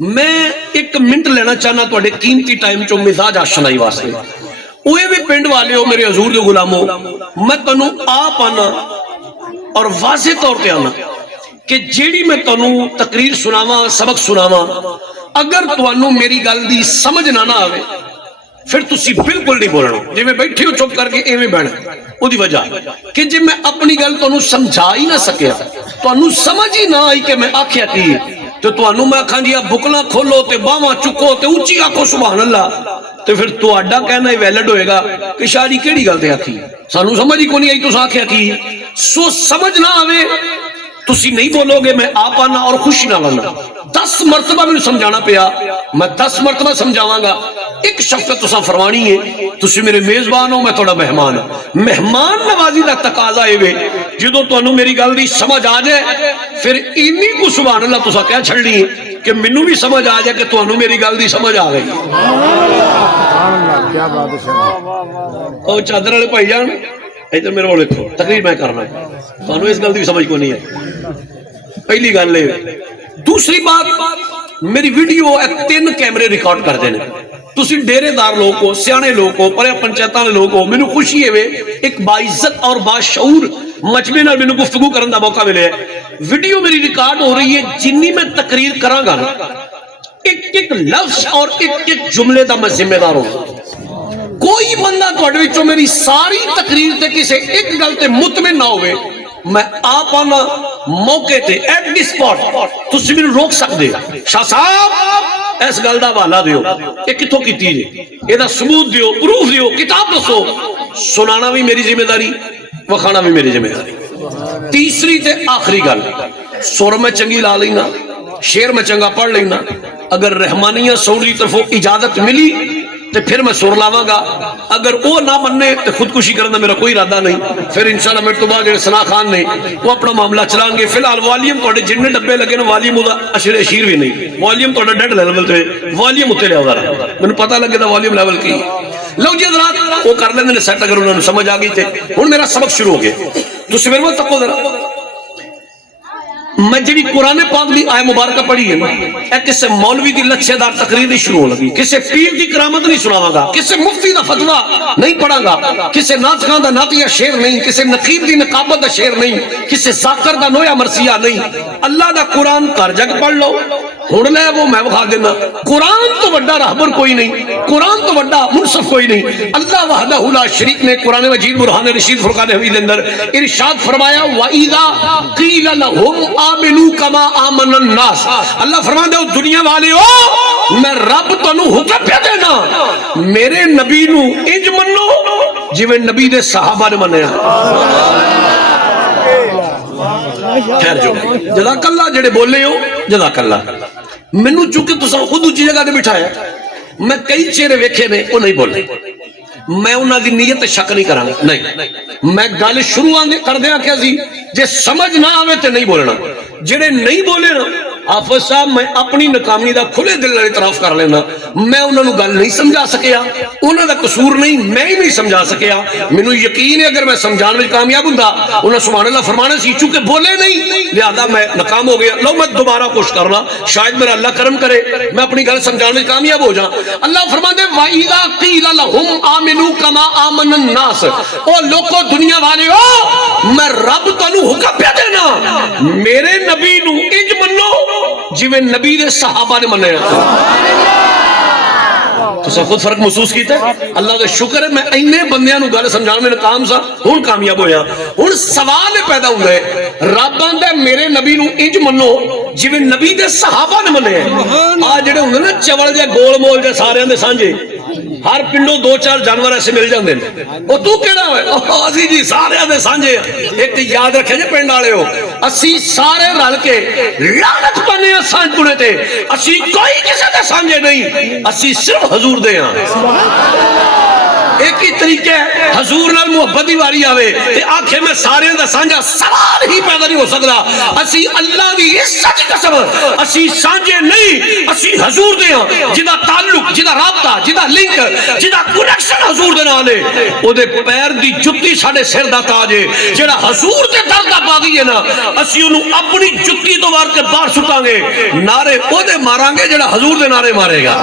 میں ایک منٹ لینا چاہنا تھوڑے قیمتی ٹائم چو مزاج آشنائی واسطے اوے بھی پنڈ والے ہو میرے حضور دے غلاموں میں تنوں آپ آنا اور واضح طور پہ آنا کہ جیڑی میں تنوں تقریر سناواں سبق سناواں اگر تنوں میری گل دی سمجھ نہ آوے پھر تسی بالکل نہیں بولنا جی میں بیٹھی ہو چپ کر کے ایویں بہنا وہ دی وجہ کہ جی میں اپنی گل تنوں سمجھا ہی نہ سکیا تنوں سمجھ ہی نہ آئی کہ میں آکھیا کی تو تنوں میں آکھاں جی بکلا کھولو تے باواں چکو تے اونچی آکھو سبحان اللہ تو پھر تو اڈا کہنا ہی ویلڈ ہوئے گا کہ شاعری کیڑی گل تے آکھی سانو سمجھ ہی کو نہیں آئی تو آکھیا کی سو سمجھ نہ آوے تسی نہیں بولو گے میں آپ آنا اور خوش نہ لانا 10 مرتبہ میں سمجھانا پیا میں 10 مرتبہ سمجھاواں گا ایک شفقت تساں فرمانی ہے تسی میرے میزبان ہو میں تھوڑا مہمان ہوں مہمان نوازی دا تقاضا ہے وے جدوں تانوں میری گل دی سمجھ آ جائے پھر اینی کو سبحان اللہ تساں کیا چھڑنی ہے کہ مینوں بھی سمجھ آ جائے کہ تانوں میری گل دی سمجھ آ گئی سبحان اللہ کیا بات ہے او چادر والے بھائی جان ادھر میرے کول دیکھو تقریر میں کرنا تانوں اس گل دی سمجھ کو نہیں ہے پہلی گل ہے دوسری بات میری ویڈیو 3 کیمرے ریکارڈ کر دینے تسی ڈیرے دار لوگ ہو سیانے لوگ ہو پرے پنچایتاں دے لوگ ہو مینوں خوشی ہے ایک باعزت اور باشعور مجمع نال مینوں گفتگو کرن دا موقع ملے ویڈیو میری ریکارڈ ہو رہی ہے جنی میں تقریر کراں گا ایک ایک لفظ اور ایک ایک جملے دا میں ذمہ دار ہوں کوئی بندہ تواڈے وچوں میری ساری تقریر تے کسے ایک گل تے مطمئن نہ ہوئے میں آپ آنا موقع تے ایٹ دی سپاٹ تسی مینوں روک سکدے شاہ صاحب اس گل دا حوالہ دیو یہ کتھوں کیتی جے اے دا ثبوت دیو پروف دیو کتاب دسو سنانا بھی میری ذمہ داری وکھانا بھی میری ذمہ داری تیسری تے آخری گل سر میں چنگی لا لینا شعر میں چنگا پڑھ لینا اگر رحمانیہ سعودی طرفوں اجازت ملی تو پھر میں سر لاواں گا اگر وہ نہ مننے تو خودکشی کرنا میرا کوئی ارادہ نہیں پھر انشاءاللہ میرے تو بعد جو سنا خان نے وہ اپنا معاملہ چلائیں گے فی الحال والیم تھوڑے جننے ڈبے لگے نا والیم دا اشیر بھی نہیں والیم تھوڑا ڈیڈ لیول تے والیم اتنے لیا ذرا میں نے پتہ لگے تھا والیم لیول کی لو جی حضرات وہ کر لیندے نے سیٹ اگر انہوں نے سمجھ آ گئی تھے ہن میرا سبق شروع ہو گیا تو سویر وہ تکو ذرا میں جڑی قرآن پاک دی آئے مبارکہ پڑھی ہے نا اے کسے مولوی دی لچھے دار تقریر نہیں شروع ہو لگی کسے پیر دی کرامت نہیں سناواں گا کسے مفتی دا فتویٰ نہیں پڑھاں گا کسے نعت خان دا نعتیہ شعر نہیں کسے نقیب دی نقابت دا شعر نہیں کسے ذاکر دا نویا مرثیہ نہیں اللہ دا قرآن کر جگ پڑھ لو ہن لے وہ میں بخا دینا قرآن تو بڑا رہبر کوئی نہیں قرآن تو بڑا منصف کوئی نہیں اللہ وحدہ لا شریک نے قرآن مجید برہان رشید فرقان حمید اندر ارشاد فرمایا وَإِذَا قِيلَ لَهُمْ آمنوا كما آمن الناس اللہ فرماتا ہے دنیا والے ہو میں رب تنو حکم پہ دینا میرے نبی نو انج منو جویں نبی دے صحابہ نے منیا خیر جو جزاک اللہ جڑے بولے ہو جزاک اللہ مینوں چونکہ تساں خود اونچی جگہ تے بٹھایا میں کئی چہرے ویکھے نے وہ نہیں بولے میں انہاں دی نیت شک نہیں کراں نہیں میں گل شروع کر دیاں کہ سی جے سمجھ نہ آوے تے نہیں بولنا جڑے نہیں بولے نا حافظ صاحب میں اپنی ناکامی دا کھلے دل نال اعتراف کر لینا میں انہاں نوں گل نہیں سمجھا سکیا انہاں دا قصور نہیں میں ہی نہیں سمجھا سکیا مینوں یقین ہے اگر میں سمجھان وچ کامیاب ہوندا انہاں سبحان اللہ فرمانا سی چونکہ بولے نہیں لہذا میں ناکام ہو گیا لو میں دوبارہ کوشش کرنا شاید میرا اللہ کرم کرے میں اپنی گل سمجھان وچ کامیاب ہو جاں اللہ فرماندے وَإِذَا قِيلَ لَهُمْ آمِنُوا كَمَا آمَنَ النَّاسُ او لوگو دنیا والے ہو میں رب تانوں حکم پہ دینا میرے نبی نو انج منو جویں نبی دے صحابہ نے منیا تو سب خود فرق محسوس کیتا ہے اللہ کا شکر ہے میں اینے بندیاں نو گل سمجھان میں ناکام سا ہن کامیاب ہویا ہن سوال پیدا ہوندا ہے رب آندا میرے نبی نو انج منو جویں نبی دے صحابہ نے منیا آ جڑے ہوندے نا چول جے گول مول جے سارے دے سانجے ہر پنڈوں 2-4 جانور ایسے مل جاندے نے او تو کیڑا ہوئے اسی جی سارے دے سانجے ایک یاد رکھے جے پنڈ والے ہو اسی سارے رل کے لعنت پنے سانج پنے تے اسی کوئی کسے دے سانجے نہیں اسی صرف حضور دے ہاں ایک ہی طریقے حضور نال محبت دی واری آوے تے آنکھیں میں سارے دا سانجا سوال ہی پیدا نہیں ہو سکتا اسی اللہ دی عزت قسم اسی سانجے نہیں اسی حضور دے ہاں جدا تعلق جدا رابطہ جدا لنک جدا کنیکشن حضور دے نال ہے او دے پیر دی جُتی ساڈے سر دا تاج ہے جڑا حضور دے در دا پا گئی ہے نا اسی انہوں اپنی جتی تو مار کے باہر سٹاں گے نعرے او دے ماران گے جڑا حضور دے نعرے مارے گا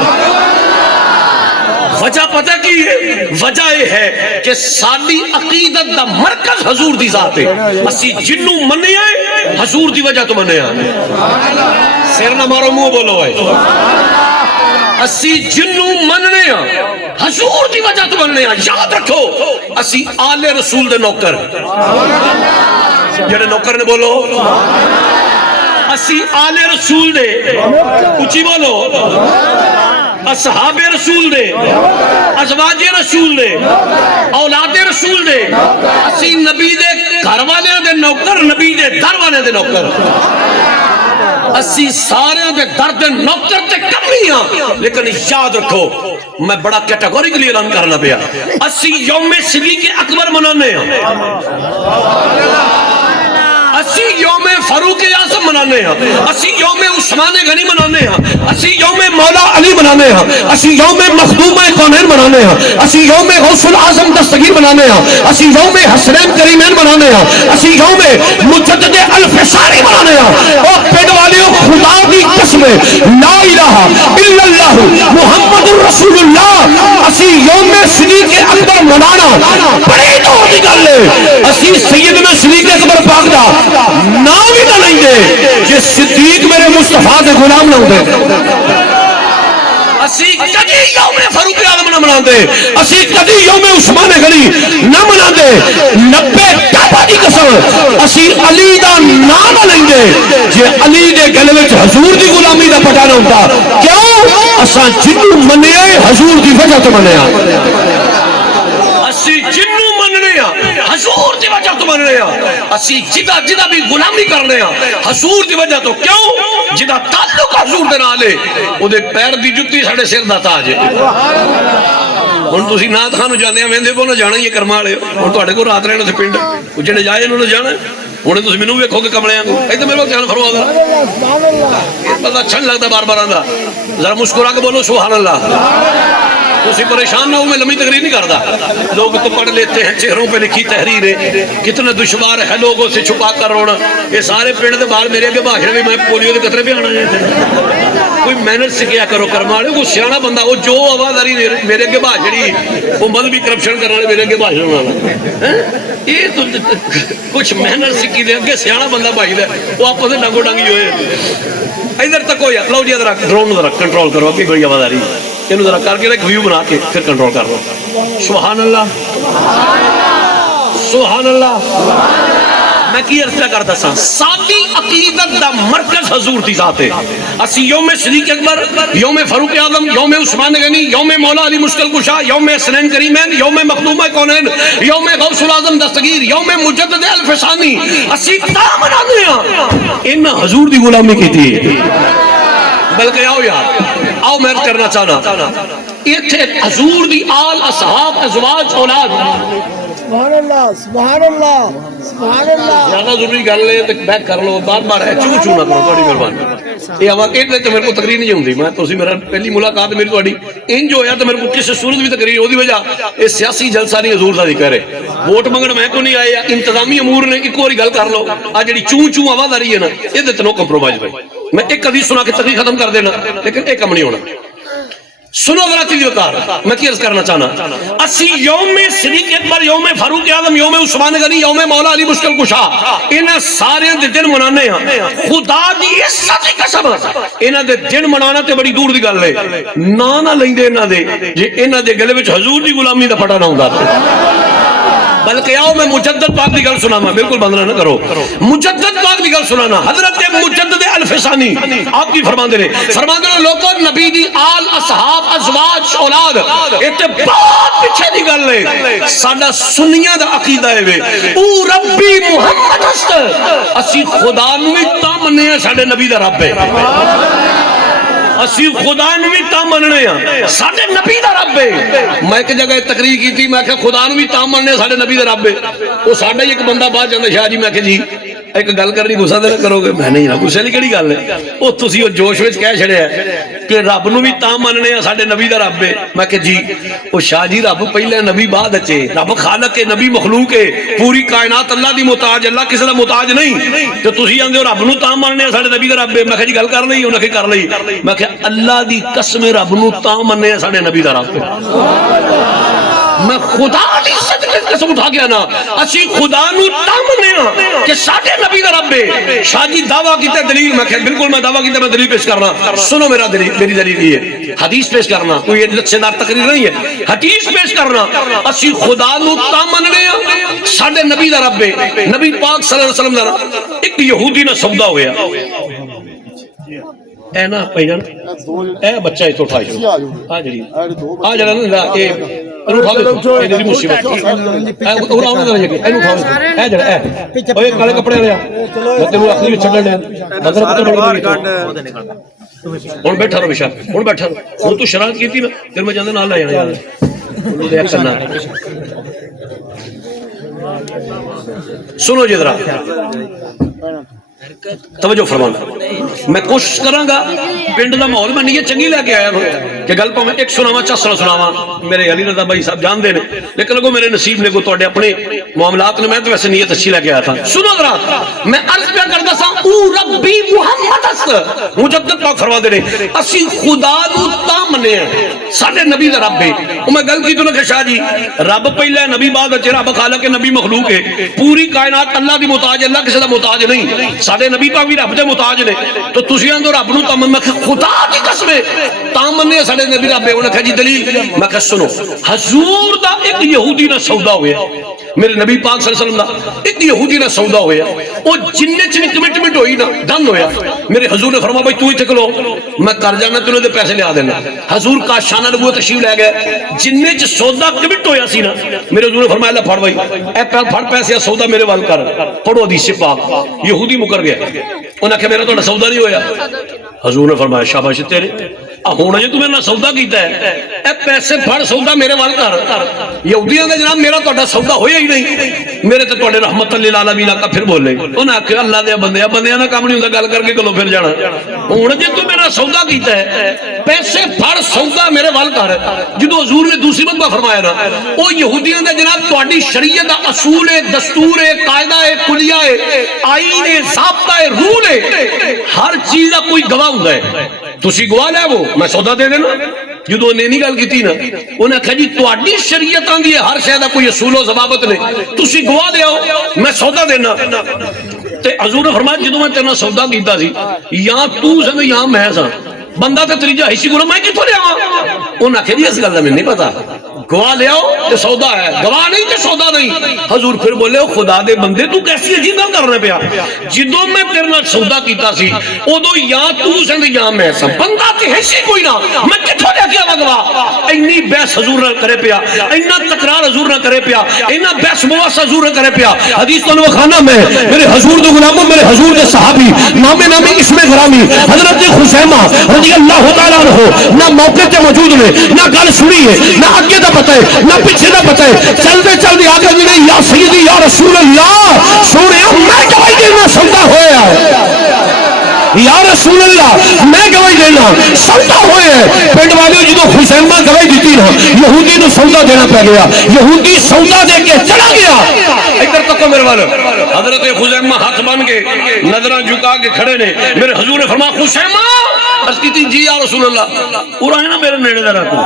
وجہ پتہ کی ہے وجہ یہ ہے کہ ساری عقیدت دا مرکز حضور دی ذات ہے اسی جنوں مننے آئے حضور دی وجہ تو مننے آئے سیر نہ مارو منہ بولو ہے اسی جنوں مننے آئے حضور دی وجہ تو مننے آئے یاد رکھو اسی آل رسول دے نوکر جڑے نوکر نے بولو اسی آل رسول دے اچھی بولو اصحاب رسول دے ازواج رسول دے اولاد رسول دے اسی نبی دے گھر والے دے نوکر نبی دے در والے دے نوکر اسی سارے دے در دے نوکر تے کمی ہاں لیکن یاد رکھو میں بڑا کیٹیگوریکلی اعلان کرنا پیا اسی یوم صدیق اکبر منانے ہیں اسی یوم فاروق اعظم منانے ہیں اسی یوم عثمان غنی منانے ہیں اسی یوم مولا علی منانے ہیں اسی یوم مخدوم کونین منانے ہیں اسی یوم غوث الاعظم دستگیر منانے ہیں اسی یوم حسنین کریمین منانے ہیں اسی یوم مجدد الفساری منانے ہیں اور پیڑ والیوں خدا دی قسم لا الہ الا اللہ محمد رسول اللہ اسی یوم صدیق اکبر منانا بڑی دور دی گل ہے اسی سیدنا صدیق اکبر پاک دا نام ہی نہ لیں گے کہ صدیق میرے مصطفیٰ دے غلام نہ ہوتے اسی کدی یوم فاروق اعظم نہ منا دے اسی کدی یوم عثمان غنی نہ منا دے 90 کعبہ دی قسم اسی علی دا نام نہ لیں گے کہ علی دے گلے وچ حضور دی غلامی دا پتہ نہ ہوندا کیوں اساں جنوں منیا حضور دی وجہ تو منیا اسی جنوں مننے ہاں حضور دی وجہ تو مننے ہاں اسی جدا بھی غلامی کرنے ہاں حضور دی وجہ تو کیوں جدا تعلق حضور دے نال ہے او دے پیر دی جُتی ساڈے سر دا تاج ہے ہن تسی نات خان نوں جانے ویندے بو نہ جانا ہی کرما والے ہن تواڈے کو رات رہنا تے پنڈ او جڑے جائے انہوں نے جانا ہن تسی مینوں ویکھو کہ کملیاں کو ایتھے میرے کو دھیان فرما ذرا سبحان اللہ یہ بڑا اچھا لگدا بار بار آندا ذرا مسکرا کے بولو سبحان اللہ تسی پریشان نہ ہو میں لمبی تقریر نہیں کرتا لوگ تو پڑھ لیتے ہیں چہروں پہ لکھی تحریر ہے کتنا دشوار ہے لوگوں سے چھپا کر رونا یہ سارے پنڈ دے باہر میرے اگے بھاشن بھی میں پولیو دے قطرے پہ آنا ہے کوئی محنت سکھیا کرو کرماڑے کوئی سیاح بندہ وہ جو آوازاری میرے اگے بھاشڑی وہ مد بھی کرپشن کرنے والے میرے اگے بھاشن والا یہ تو کچھ محنت سکھی دے اگے سیاح بندہ بھائی دے وہ آپس میں ڈانگو ڈانگی ہوئے ادھر تک ہو لو جی ادھر ڈرون ذرا کنٹرول کرو اگے بڑی آواز آ رہی یہ ذرا کر کے ایک ویو بنا کے پھر کنٹرول کر لو سبحان اللہ سبحان اللہ میں کی عرض کرتا سا ساری عقیدت دا مرکز حضور دی ذات ہے اسی یوم صدیق اکبر یوم فاروق اعظم یوم عثمان غنی یوم مولا علی مشکل کشا یوم حسنین کریمین یوم مخدوم کونین یوم غوث الاعظم دستگیر یوم مجدد الفسانی اسی تا منانے ہیں ان حضور دی غلامی کی تھی بلکہ آؤ یار آؤ میں کرنا چاہنا یہ تھے حضور دی آل اصحاب ازواج اولاد سبحان اللہ سبحان اللہ سبحان اللہ زیادہ ضروری گل ہے تو بیک کر لو بار بار ہے چو چو نہ کرو تھوڑی مہربانی یہ آواز ایڈے تو میرے کو تقریر نہیں ہوندی میں تو میرا پہلی ملاقات میری تھوڑی انج ہویا تو میرے کو کسی صورت بھی تقریر وہ دی وجہ یہ سیاسی جلسہ نہیں حضور دا ذکر ہے ووٹ منگن میں کو نہیں آیا انتظامی امور نے ایک باری گل کر لو آ جڑی چوں چوں آواز آ رہی ہے نا یہ تے نو کمپرومائز بھائی میں ایک حدیث سنا کے تقریر ختم کر دینا لیکن ایک کم نہیں ہونا سنو ذرا تیزی وقار میں کی عرض کرنا چاہنا اسی یوم صدیق اکبر یوم فاروق اعظم یوم عثمان غنی یوم مولا علی مشکل کشا انہاں سارے دے دن منانے ہیں خدا دی عزت دی قسم انہاں دے دن منانا تے بڑی دور دی گل ہے نہ لیندے انہاں دے جے انہاں دے گلے وچ حضور دی غلامی دا پتہ نہ ہوندا بلکہ آؤ میں مجدد پاک دی گل سنانا بالکل بندنا نہ کرو مجدد پاک دی گل سنانا حضرت مجدد الفسانی آپ کی فرماندے نے لوگوں نبی دی آل اصحاب ازواج اولاد ایتے بہت پیچھے دی گل ہے ساڈا سنیاں دا عقیدہ ہے وے او ربی محمد است اسی خدا نو وی تاں مننے ہیں ساڈے نبی دا رب ہے اسی خدا نو بھی تا مننے ہیں ساڈے نبی دا رب ہے میں ایک جگہ تقریر کی تھی میں کہ خدا نو بھی تا مننے ساڈے نبی دا رب ہے وہ ساڈا ہی ایک بندہ باہر جاندا شاہ جی میں کہ جی ایک گل کرنی غصہ تے نہ کرو گے میں نہیں غصے والی کیڑی گل ہے او تسی او جوش وچ کہہ چھڑیا کہ رب نو بھی تاں مننے آ ساڈے نبی دا رب ہے میں کہ جی او شاہ جی رب پہلے نبی بعد اچے رب خالق ہے نبی مخلوق ہے پوری کائنات اللہ دی محتاج اللہ کسی دا محتاج نہیں تے تسی آندے ہو رب نو تاں مننے آ ساڈے نبی دا رب ہے میں کہ جی گل کر لئی انہاں کہ کر لئی میں کہ اللہ دی قسم رب نو تاں مننے آ ساڈے نبی دا رب ہے میں خدا دی صدقے قسم اٹھا گیا نا اسی خدا نو تاں مننے کہ ساڈے نبی دا رب ہے شاہ جی دعویٰ کیتا دلیل میں کہ بالکل میں دعویٰ کیتا میں دلیل پیش کرنا سنو میرا دلیل میری دلیل یہ ہے حدیث پیش کرنا کوئی لچھے دار تقریر نہیں ہے حدیث پیش کرنا اسی خدا نو تاں مننے ساڈے نبی دا رب ہے نبی پاک صلی اللہ علیہ وسلم دا ایک یہودی نہ سودا ہویا اے نا بھائی جان اے بچہ اس اٹھا چھو آ جڑی آ جڑا نا اے اینو اٹھا دے اے دی مصیبت اے اڑا اون دے لگے اینو اٹھا اے جڑا اے اوے کالے کپڑے والے میں تینوں اخری وچ چھڈن دیا مگر پتہ بڑی ہن بیٹھا رہو بشا ہن بیٹھا رہو ہن تو شرارت کیتی نا پھر میں جاندے نال لے جانا یار اونوں دے کرنا سنو جی ذرا توجہ فرمانا میں کوشش کراں گا پنڈ دا ماحول میں نیت چنگی لے کے آیا ہوں کہ گل پاویں ایک سناواں چسنا سناواں میرے علی رضا بھائی صاحب جان دے نے لیکن اگوں میرے نصیب نے کو تواڈے اپنے معاملات نے میں تو ویسے نیت اچھی لے کے آیا تھا سنو ذرا میں عرض پہ کردا سا او ربی محمد است مجدد پاک فرما دے نے اسی خدا نو تاں مننے ساڈے نبی دا رب ہے او میں گل کی تو نہ کہ شاہ جی رب پہلے نبی بعد اچ رب خالق ہے نبی مخلوق ہے پوری کائنات اللہ دی محتاج اللہ کسی دا محتاج نہیں ساڈے نبی پاک بھی رب دے محتاج نے تو تسی آندو رب نو تاں میں کہ خدا دی قسم تاں مننے ساڈے نبی رب ہے انہاں کہ جی دلیل میں کہ سنو حضور دا ایک یہودی نہ سودا ہویا میرے نبی پاک صلی اللہ علیہ وسلم دا ایک یہودی نہ سودا ہویا او جننے چ کمٹمنٹ ہوئی نا ڈن ہویا میرے حضور نے فرمایا بھائی تو ہی کھلو میں کر جانا تینوں دے پیسے لیا دینا حضور کا شانہ نبوت تشریف لے گئے جننے چ سودا کمٹ ہویا سی نا میرے حضور نے فرمایا لے پھڑ بھائی اے پھڑ پیسے سودا میرے وال کر پڑھو حدیث پاک یہودی مکر گیا انہاں کہ میرا تو سودا نہیں ہویا حضور نے فرمایا شاباش تیرے ہوں جی تمہیں نہ سودا کیتا ہے اے پیسے پھڑ سودا میرے وال کر یہودیاں دے جناب میرا تہاڈا سودا ہویا ہی نہیں میرے تے تہاڈے رحمت للعالمین کا پھر بولے انہاں کہ اللہ دے بندیاں دا کام نہیں ہوندا گل کر کے گلو پھر جانا ہوں جی تو میرا سودا کیتا ہے پیسے پھڑ سودا میرے وال کر جدوں حضور نے دوسری مرتبہ فرمایا نا او یہودیاں دے جناب تہاڈی شریعت دا اصول ہے دستور ہے قاعدہ ہے کلیہ ہے آئین ہے ضابطہ ہے رول ہے ہر چیز دا کوئی گواہ ہوندا ہے تسی گواہ لے وہ میں سودا دے دینا جدو نے نہیں گل کیتی نا انہیں کہا جی تواڈی شریعت آندی ہے ہر شے دا کوئی اصول و ضوابط نے تسی گواہ دے آؤ میں سودا دینا تے حضور نے فرمایا جدو میں تیرے نال سودا کیتا سی یا تو سن یا میں سا بندہ تے تریجا حصہ گنا میں کتھوں لے آواں انہیں کہا جی اس گل دا میں نہیں پتا گواہ لے آؤ تے سودا ہے گواہ نہیں تے سودا نہیں حضور پھر بولے خدا دے بندے تو کیسی عجیب گل کرنے پیا جدوں میں تیرے نال سودا کیتا سی اودوں یا تو سن یا میں سا بندہ تے حصہ کوئی نہ میں کتھوں لے کے آواں گواہ اینی بحث حضور نال کرے پیا اینا تکرار حضور نال کرے پیا اینا بحث مباحثہ حضور نال کرے پیا حدیث تو وکھانا میں میرے حضور دے غلاموں میرے حضور دے صحابی نامی اسم گرامی حضرت خثیمہ رضی اللہ تعالیٰ عنہ نہ موقع تے موجود نے نہ گل سنی ہے نہ آگے دا پتہ ہے نہ پیچھے دا پتہ ہے چلتے چلتے آگے جی نے یا سیدی یا رسول اللہ سونے میں گواہی دینا سودا ہویا یا رسول اللہ میں گواہی دینا سودا ہویا ہے پنڈ والے جدوں خثیمہ گواہی دیتی نا یہودی نو سودا دینا پہ گیا یہودی سودا دے کے چلا گیا ادھر تک میرے والے حضرت خثیمہ ہاتھ بن کے نظراں جھکا کے کھڑے نے میرے حضور نے فرمایا خثیمہ عرض کی تھی جی یا رسول اللہ پورا ہے نا میرے نیڑے دا رہتا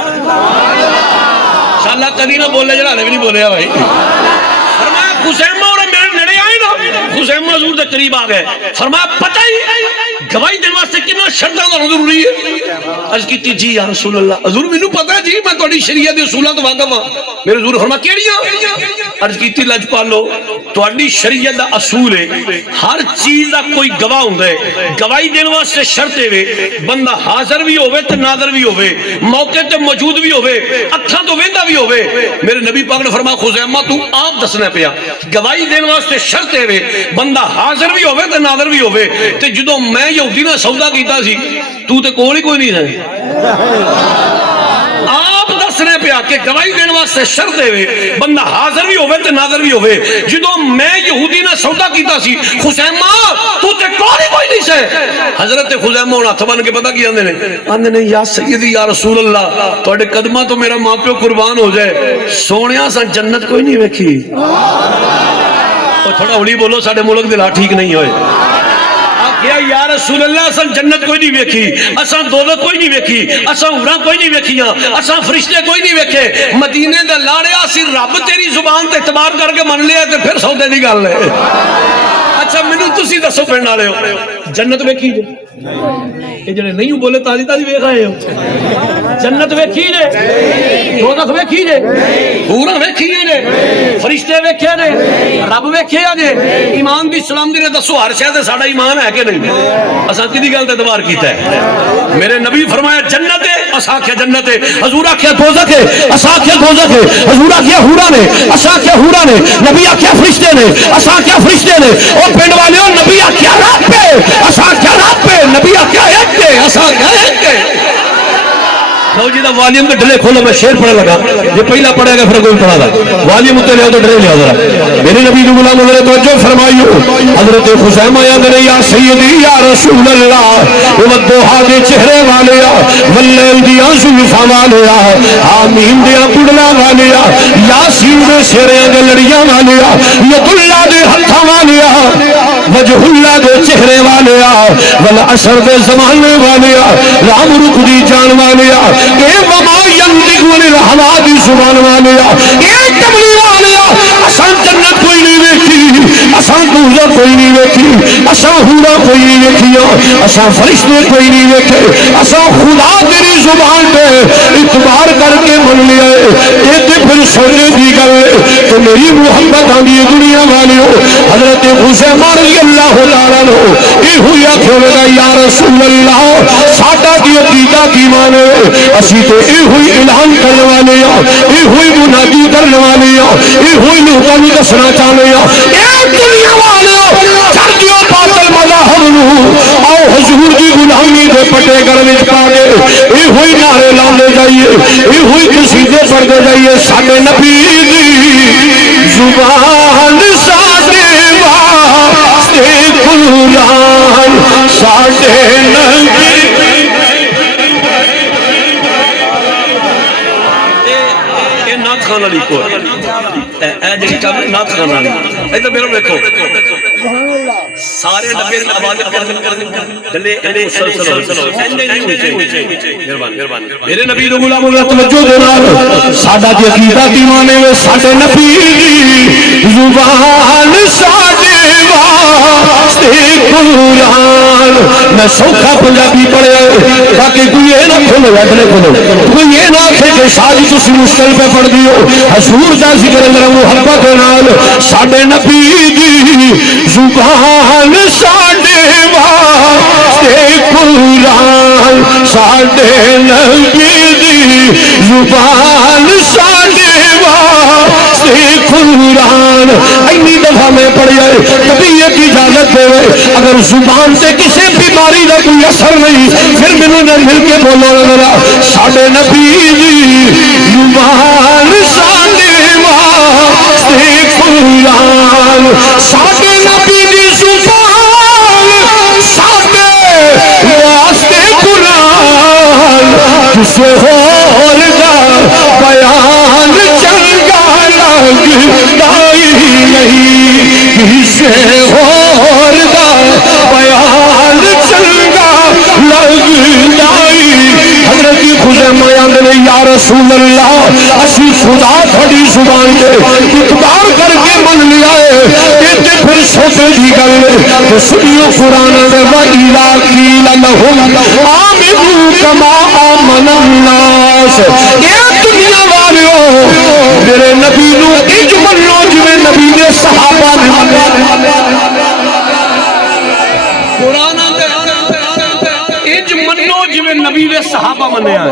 انشاءاللہ کدی نہ بولے جڑا بھی نہیں بولیا بھائی فرمایا خثیمہ اور میرے نیڑے آئے نا خثیمہ حضور دے قریب آ گئے فرمایا پتہ ہی گواہی دینے واسطے کتنا شرطاں دا ضروری ہے عرض کیتی جی یا رسول اللہ حضور مینوں پتہ ہے جی میں تہاڈی شریعت دے اصولاں تو واقف ہاں میرے حضور نے فرمایا کیڑیاں عرض کیتی لجپالو تہاڈی شریعت دا اصول ہے ہر چیز دا کوئی گواہ ہوندا ہے گواہی دینے واسطے شرط ہے بندہ حاضر بھی ہوے تے ناظر بھی ہوے موقع تے موجود بھی ہوے اکھاں تو ویندا بھی ہوے میرے نبی پاک نے فرمایا خثیمہ تو آپ دسنا پیا گواہی دینے واسطے شرط ہے بندہ حاضر بھی ہوے تے ناظر بھی ہوے تے جدوں میں یہودی نے سودا کیتا سی تو تے کول ہی کوئی نہیں ہے آپ دسنے پیا جا کے گواہی دینے واسطے شرط دے بندہ حاضر بھی ہوئے تے ناظر بھی ہوئے جدو میں یہودی نے سودا کیتا سی خزیمہ تو تے کوئی نہیں سے حضرت خزیمہ ہونا ہاتھ بن کے پتہ کی آندے نے یا سیدی یا رسول اللہ تواڈے قدماں تو میرا ماں پیو قربان ہو جائے سونیا سا جنت کوئی نہیں ویکھی تھوڑا ہولی بولو ساڈے ملک دے لا ٹھیک نہیں ہوئے یا رسول اللہ اساں جنت کوئی نہیں ویکھی اساں دوزخ کوئی نہیں ویکھی اساں حوراں کوئی نہیں ویکھیاں اساں فرشتے کوئی نہیں ویکھے مدینے دے لاڑیا اسی رب تیری زبان تے اعتبار کر کے من لیا تے پھر سودے دی گل ہے اچھا مینوں تسی دسو پڑھن والے ہو جنت ویکھی جے یہ جڑے نہیں بولے تازی تازی ویکھ آئے ہو جنت ویکھی جے دوزخ ویکھی جے حوراں ویکھی جے فرشتے ویکھے نے رب ویکھے جے ایمان دی سلام دی نے دسو ہر شے تے ساڈا ایمان ہے کہ نہیں اساں کدی گل تے اعتبار کیتا ہے میرے نبی فرمایا جنت ہے اساں آکھیا جنت ہے حضور آکھیا دوزخ ہے اساں آکھیا دوزخ ہے حضور آکھیا حوراں نے اساں آکھیا حوراں نے نبی آکھیا فرشتے نے اساں آکھیا فرشتے نے او پنڈ والےو نبی آکھیا رب ہے اساں آکھیا رب ہے نبی آکھیا ایک ہے اساں آکھیا ایک ہے لو جی دا والیوم تے ڈھلے کھولو میں شعر پڑھنے لگا یہ پہلا پڑھے گا پھر کوئی پڑھا دا والیوم تے لے تو ڈھلے لیا ذرا میرے نبی دے غلام حضرت توجہ فرمائیو حضرت خزیمہ یا نے یا سیدی یا رسول اللہ وہ دوہا دے چہرے والیا واللیل دی زلفاں والیا آمین دے پڑلا والیا یاسین دے سریاں دے لڑیاں والیا ید اللہ دے ہتھاں والیا وجہ اللہ دے چہرے والیا والعصر دے زمانے والیا رام رخ دی جان والیا اے وما ینطق عن الہوا دی زبان والیا اے کملی والیا اساں جنت کوئی نہیں ویکھی اساں دوزخ کوئی نہیں ویکھی اساں حورا کوئی نہیں ویکھیا اساں فرشتے کوئی نہیں ویکھے اساں خدا تیری زبان تے اعتبار کر کے من لیا اے تے پھر سونے دی گل تو میری محبت آندی دنیا والیو حضرت خزیمہ رضی اللہ تعالیٰ عنہ اے ہوئی آکھے گا یا رسول اللہ ساڈا دی عقیدہ کی مانے اسی تو اے ہوئی اعلان کرنے والے ہیں اے ہوئی منادی کرنے والے ہیں اے ہوئی لوگوں کو دسنا چاہنے ہیں اے دنیا والے کر دیو باطل مذہب نو آؤ حضور دی غلامی دے پٹے گل وچ پا کے اے ہوئی نعرے لاندے جائیے اے ہوئی قصیدے پڑھتے جائیے ساڈے نبی دی زبان ساڈے واسطے قرآن ساڈے نبی خان علی کو اے جڑی کم نعت خان علی ادھر میرے دیکھو سارے ڈبے دی آواز کر دلے اے سلسلہ اینڈ نہیں ہوئی چاہیے مہربانی میرے نبی دے غلام اللہ توجہ دے نال ساڈا دی عقیدہ دی مانے وے ساڈے نبی دی زبان ساڈے واسطے قرآن میں سوکھا پنجابی پڑھیا تاکہ کوئی اے نہ کھولے ادھر کھولو کوئی اے نہ کہ شادی تسی مشکل پہ پڑھ دیو حضور دا ذکر اندر محبت نال ساڈے نبی دی زبان ساڈے واسطے قرآن ساڈے نبی دی زبان ساڈے واسطے قرآن اینی دفعہ میں پڑھیا کبھی ایک اجازت دے اگر زبان سے کسی بیماری کا کوئی اثر نہیں پھر مینوں نہ مل کے بولو ذرا ساڈے نبی دی زبان ساڈے واسطے قرآن ساڈے نبی دی زبان ساڈے واسطے قرآن کسے ہور دا بیان چنگا لگدا ہی نہیں کسے ہور دا بیان چنگا لگدا ہی حضرت خزیمہ آندے یا رسول اللہ اسی خدا تھوڑی زبان تے اقتدار کر کے من لیا ہے تے پھر سوچے دی گل تے سنیو قرآن دے وَإِذَا قِيلَ لَهُمْ آمِنُوا كَمَا آمَنَ النَّاسُ اے دنیا والیو میرے نبی نو انج منو جویں نبی دے صحابہ نے قرآن دے انج منو جویں نبی دے صحابہ منیا